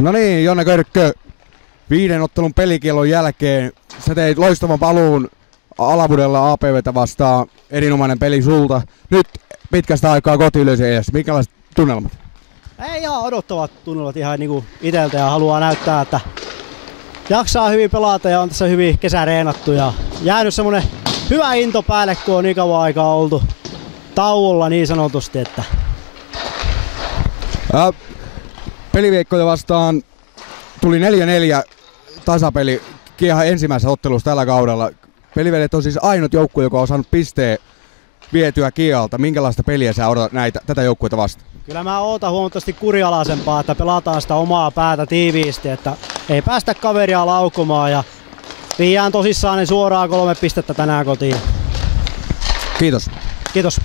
No niin, Jonne Körkkö, 5 ottelun pelikielon jälkeen sä teit loistavan paluun Alavudella APVtä vastaan. Erinomainen peli sulta. Nyt pitkästä aikaa kotiyleisön edessä. Minkälaiset tunnelmat? Ei ihan odottavat tunnelmat ihan niinku iteltä ja haluaa näyttää, että jaksaa hyvin pelata ja on tässä hyvin kesäreenattu ja jäänyt semmonen hyvä into päälle, kun on niin kauan aikaa oltu tauolla niin sanotusti. Että. Peliviikkoja vastaan tuli 4-4 tasapeli Kiehan ensimmäisessä ottelussa tällä kaudella. Pelivedet on siis ainut joukkue, joka on saanut pisteen vietyä Kiehalta. Minkälaista peliä sä odotat tätä joukkuetta vastaan? Kyllä mä ootan huomattavasti kurialaisempaa, että pelataan sitä omaa päätä tiiviisti, että ei päästä kaveria laukomaan ja viiään tosissaan ne suoraan 3 pistettä tänään kotiin. Kiitos. Kiitos.